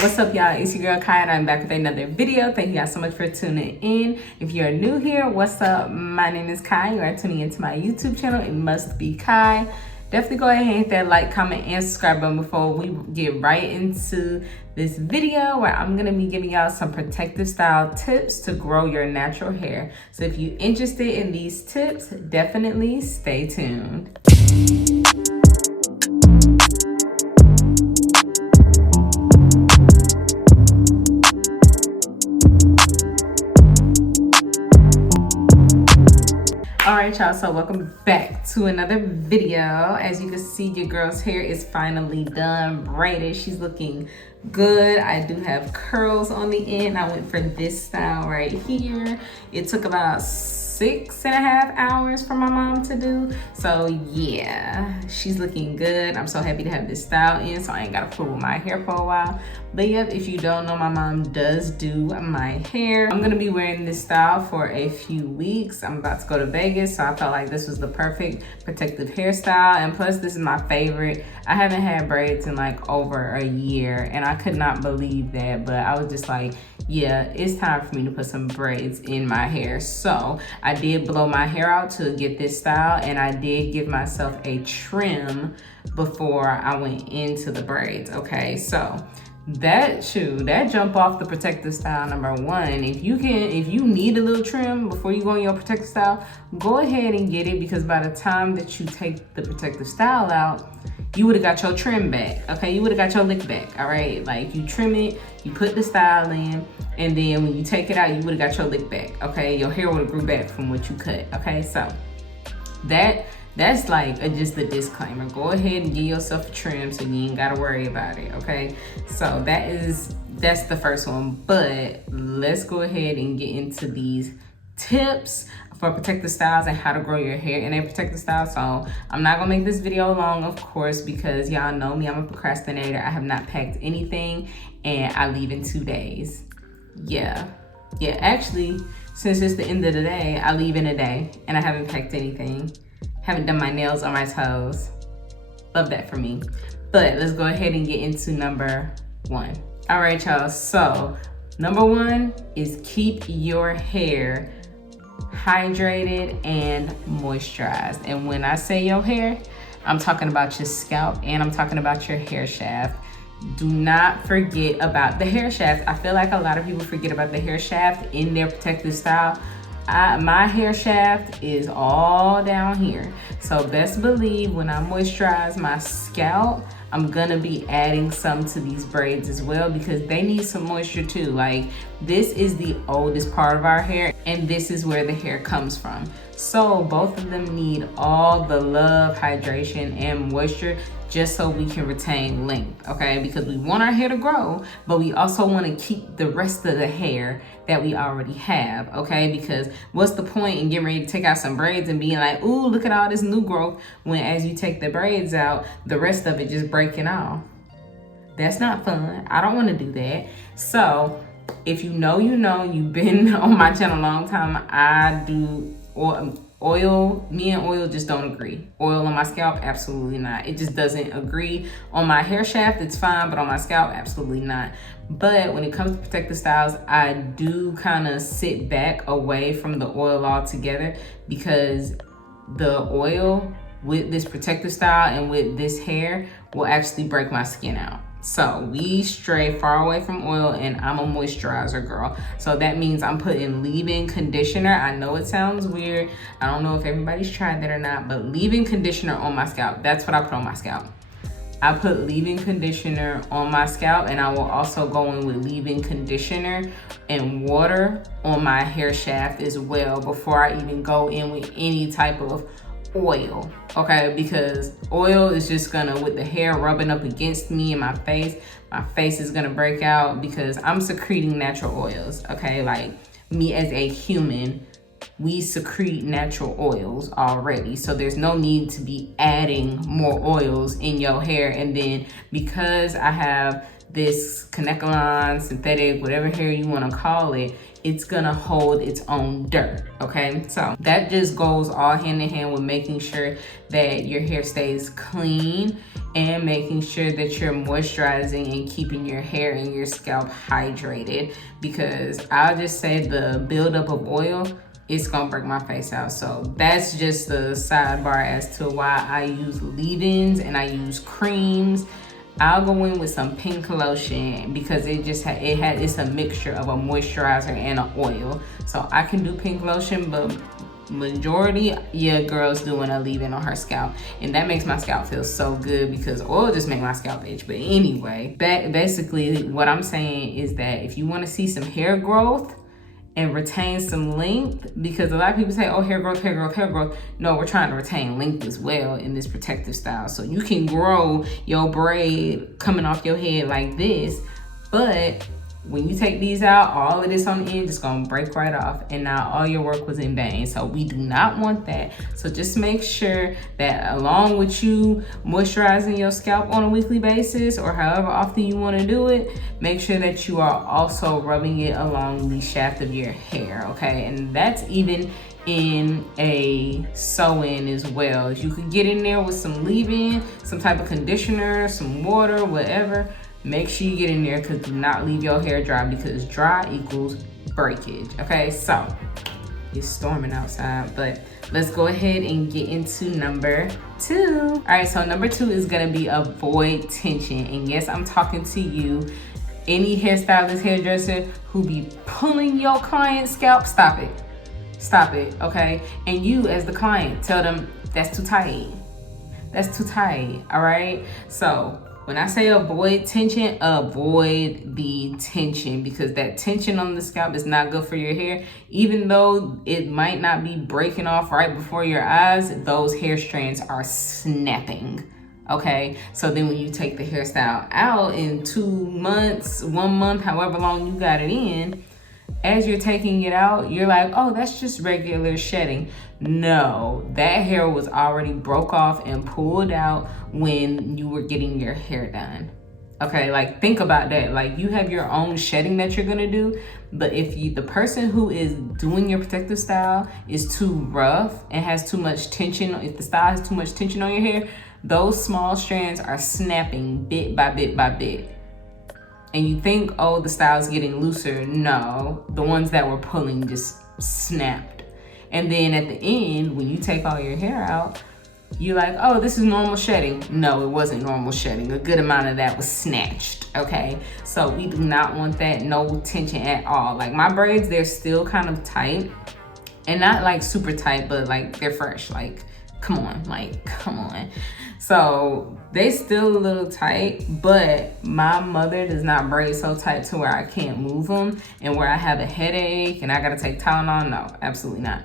What's up, y'all? It's your girl Kai and I'm back with another video. Thank you guys so much for tuning in. If you're new here, what's up? My name is Kai. You are tuning into my YouTube channel. It must be Kai. Definitely go ahead and hit that like, comment, and subscribe button before we get right into this video where I'm gonna be giving y'all some protective style tips to grow your natural hair. So if you're interested in these tips, definitely stay tuned. Alright y'all, so welcome back to another video. As you can see, your girl's hair is finally done, braided. She's looking good. I do have curls on the end. I went for this style right here. It took about 6.5 hours for my mom to do. So yeah, she's looking good. I'm so happy to have this style in, so I ain't gotta fool with my hair for a while. But yep, if you don't know, my mom does do my hair. I'm gonna be wearing this style for a few weeks. I'm about to go to Vegas, so I felt like this was the perfect protective hairstyle. And plus, this is my favorite. I haven't had braids in like over a year, and I could not believe that, but I was just like, yeah, it's time for me to put some braids in my hair. So I did blow my hair out to get this style, and I did give myself a trim before I went into the braids, okay? So that jump off the protective style number one. If you need a little trim before you go in your protective style, go ahead and get it, because by the time that you take the protective style out, you would have got your trim back, okay? You would have got your lick back, all right? Like, you trim it, you put the style in, and then when you take it out, you would have got your lick back, okay? Your hair would have grew back from what you cut, okay? So that's like just a disclaimer. Go ahead and give yourself a trim so you ain't gotta worry about it, okay? So that's the first one. But let's go ahead and get into these tips for protective styles and how to grow your hair in a protective style. So I'm not gonna make this video long, of course, because y'all know me, I'm a procrastinator. I have not packed anything and I leave in 2 days. Yeah, actually, since it's the end of the day, I leave in a day and I haven't packed anything. Haven't done my nails or my toes. Love that for me. But let's go ahead and get into number one. All right, y'all, so number one is keep your hair hydrated and moisturized. And when I say your hair, I'm talking about your scalp and I'm talking about your hair shaft. Do not forget about the hair shaft. I feel like a lot of people forget about the hair shaft in their protective style. My hair shaft is all down here. So best believe when I moisturize my scalp, I'm gonna be adding some to these braids as well, because they need some moisture too. Like, this is the oldest part of our hair and this is where the hair comes from. So both of them need all the love, hydration, and moisture, just so we can retain length, okay? Because we want our hair to grow, but we also want to keep the rest of the hair that we already have, okay? Because what's the point in getting ready to take out some braids and being like, ooh, look at all this new growth, when as you take the braids out, the rest of it just breaking off. That's not fun. I don't want to do that. So if you know, you've been on my channel a long time, I do oil. Me and oil just don't agree. Oil on my scalp, absolutely not. It just doesn't agree. On my hair shaft, it's fine, but on my scalp, absolutely not. But when it comes to protective styles, I do kind of sit back away from the oil altogether, because the oil with this protective style and with this hair will actually break my skin out. So we stray far away from oil, and I'm a moisturizer girl. So that means I'm putting leave-in conditioner. I know it sounds weird. I don't know if everybody's tried that or not, but leave-in conditioner on my scalp. That's what I put on my scalp. I put leave-in conditioner on my scalp, and I will also go in with leave-in conditioner and water on my hair shaft as well before I even go in with any type of oil, okay? Because oil is just gonna, with the hair rubbing up against me and my face is gonna break out, because I'm secreting natural oils, okay? Like, me as a human, we secrete natural oils already, so there's no need to be adding more oils in your hair. And then because I have this Kanekalon, synthetic, whatever hair you want to call it, it's gonna hold its own dirt, okay? So that just goes all hand in hand with making sure that your hair stays clean and making sure that you're moisturizing and keeping your hair and your scalp hydrated, because I'll just say the buildup of oil, it's gonna break my face out. So that's just the sidebar as to why I use leave-ins and I use creams. I'll go in with some pink lotion because it's a mixture of a moisturizer and an oil. So I can do pink lotion, but majority, yeah, girls doing a leave-in on her scalp, and that makes my scalp feel so good because oil just make my scalp itch. But anyway, basically what I'm saying is that if you want to see some hair growth and retain some length, because a lot of people say, oh, hair growth, hair growth, hair growth. No, we're trying to retain length as well in this protective style. So you can grow your braid coming off your head like this, but when you take these out, all of this on the end is gonna break right off, and now all your work was in vain. So we do not want that. So just make sure that along with you moisturizing your scalp on a weekly basis, or however often you wanna do it, make sure that you are also rubbing it along the shaft of your hair, okay? And that's even in a sew-in as well. You could get in there with some leave-in, some type of conditioner, some water, whatever. Make sure you get in there, because do not leave your hair dry, because dry equals breakage. Okay, so it's storming outside, but let's go ahead and get into number 2. All right, so number 2 is gonna be avoid tension. And yes, I'm talking to you, any hairstylist, hairdresser who be pulling your client's scalp. Stop it. Stop it, okay? And you as the client, tell them that's too tight. That's too tight, all right? So when I say avoid tension, avoid the tension, because that tension on the scalp is not good for your hair. Even though it might not be breaking off right before your eyes, those hair strands are snapping, okay? So then when you take the hairstyle out in 2 months, 1 month, however long you got it in, as you're taking it out, you're like, oh, that's just regular shedding. No, that hair was already broke off and pulled out when you were getting your hair done. Okay, like think about that. Like you have your own shedding that you're gonna do, but if the person who is doing your protective style is too rough and has too much tension, if the style has too much tension on your hair, those small strands are snapping bit by bit by bit. And you think, oh, the style's getting looser. No, the ones that were pulling just snapped. And then at the end, when you take all your hair out, you're like, oh, this is normal shedding. No, it wasn't normal shedding. A good amount of that was snatched, okay? So we do not want that, no tension at all. Like my braids, they're still kind of tight. And not like super tight, but like they're fresh. Like, come on. So they still a little tight, but my mother does not braid so tight to where I can't move them and where I have a headache and I gotta take Tylenol. No, absolutely not.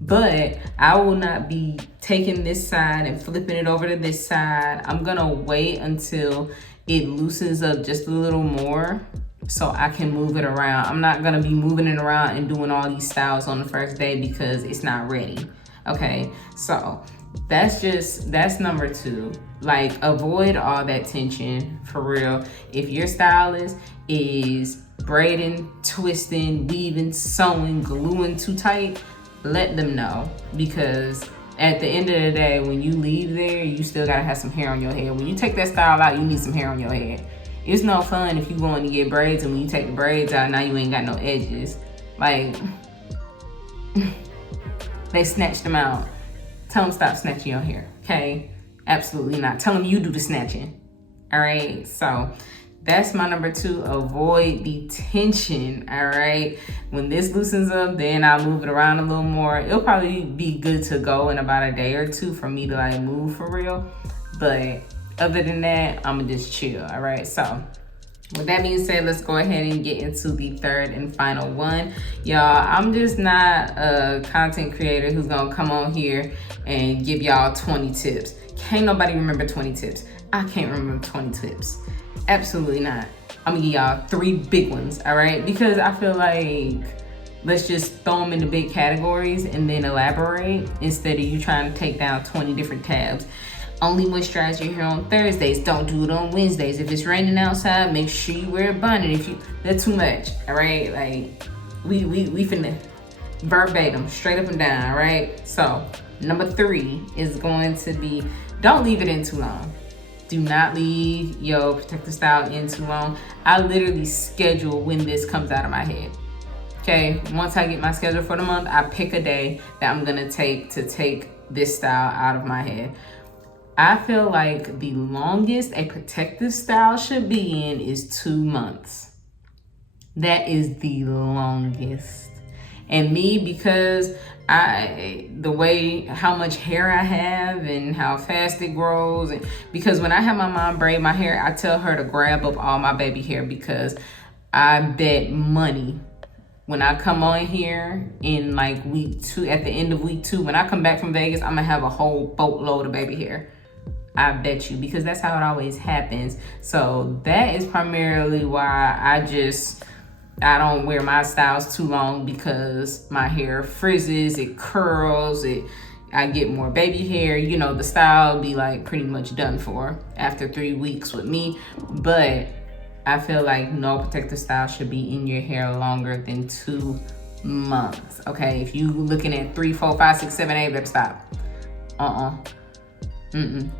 But I will not be taking this side and flipping it over to this side. I'm gonna wait until it loosens up just a little more so I can move it around. I'm not gonna be moving it around and doing all these styles on the first day because it's not ready. Okay, so that's number 2. Like avoid all that tension for real. If your stylist is braiding, twisting, weaving, sewing, gluing too tight, let them know, because at the end of the day, when you leave there, you still gotta have some hair on your head. When you take that style out, you need some hair on your head. It's no fun if you going to get braids and when you take the braids out, now you ain't got no edges. Like they snatched them out. Tell them stop snatching your hair, okay? Absolutely not. Tell them you do the snatching, all right? So that's my number 2, avoid the tension, all right? When this loosens up, then I'll move it around a little more. It'll probably be good to go in about a day or 2 for me to like move for real. But other than that, I'm gonna just chill, all right? So with that being said, let's go ahead and get into the 3rd and final one. Y'all, I'm just not a content creator who's gonna come on here and give y'all 20 tips. Can't nobody remember 20 tips. I can't remember 20 tips. Absolutely not. I'm gonna give y'all 3 big ones, all right? Because I feel like let's just throw them into big categories and then elaborate instead of you trying to take down 20 different tabs. Only moisturize your hair on Thursdays. Don't do it on Wednesdays. If it's raining outside, make sure you wear a bonnet. That's too much, all right? Like, we finna verbatim, straight up and down, all right? So, number 3 is going to be, don't leave it in too long. Do not leave your protective style in too long. I literally schedule when this comes out of my head. Okay, once I get my schedule for the month, I pick a day that I'm gonna take this style out of my head. I feel like the longest a protective style should be in is 2 months. That is the longest. And me, because the way how much hair I have and how fast it grows, and because when I have my mom braid my hair, I tell her to grab up all my baby hair, because I bet money when I come on here in like week 2, at the end of week 2, when I come back from Vegas, I'm gonna have a whole boatload of baby hair. I bet you, because that's how it always happens. So that is primarily why I don't wear my styles too long, because my hair frizzes, it curls, I get more baby hair. You know, the style be like pretty much done for after 3 weeks with me. But I feel like no protective style should be in your hair longer than 2 months. Okay, if you looking at 3, 4, 5, 6, 7, 8, better stop.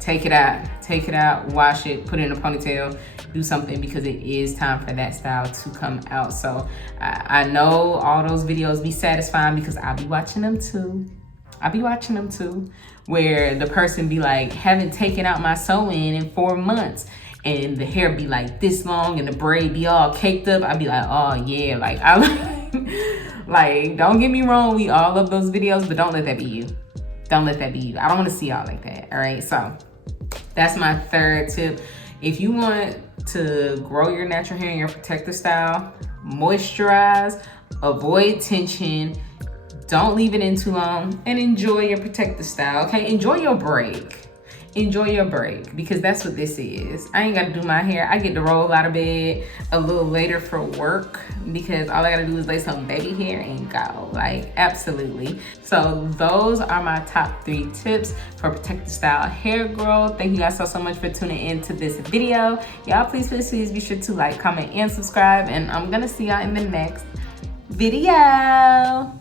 Take it out, wash it, put it in a ponytail, do something, because it is time for that style to come out. So I know all those videos be satisfying, because I'll be watching them too. Where the person be like, haven't taken out my sew-in in 4 months, and the hair be like this long and the braid be all caked up. I be like, oh yeah, like like, don't get me wrong, we all love those videos, but don't let that be you. Don't let that be you. I don't want to see y'all like that. All right, so that's my 3rd tip. If you want to grow your natural hair in your protective style, moisturize, avoid tension, don't leave it in too long, and enjoy your protective style. Okay, enjoy your break. Because that's what this is. I ain't gotta do my hair. I get to roll out of bed a little later for work, because all I gotta do is lay some baby hair and go. Like, absolutely. So those are my top 3 tips for protective style hair growth. Thank you guys so much for tuning in to this video. Y'all, please be sure to like, comment, and subscribe, and I'm gonna see y'all in the next video.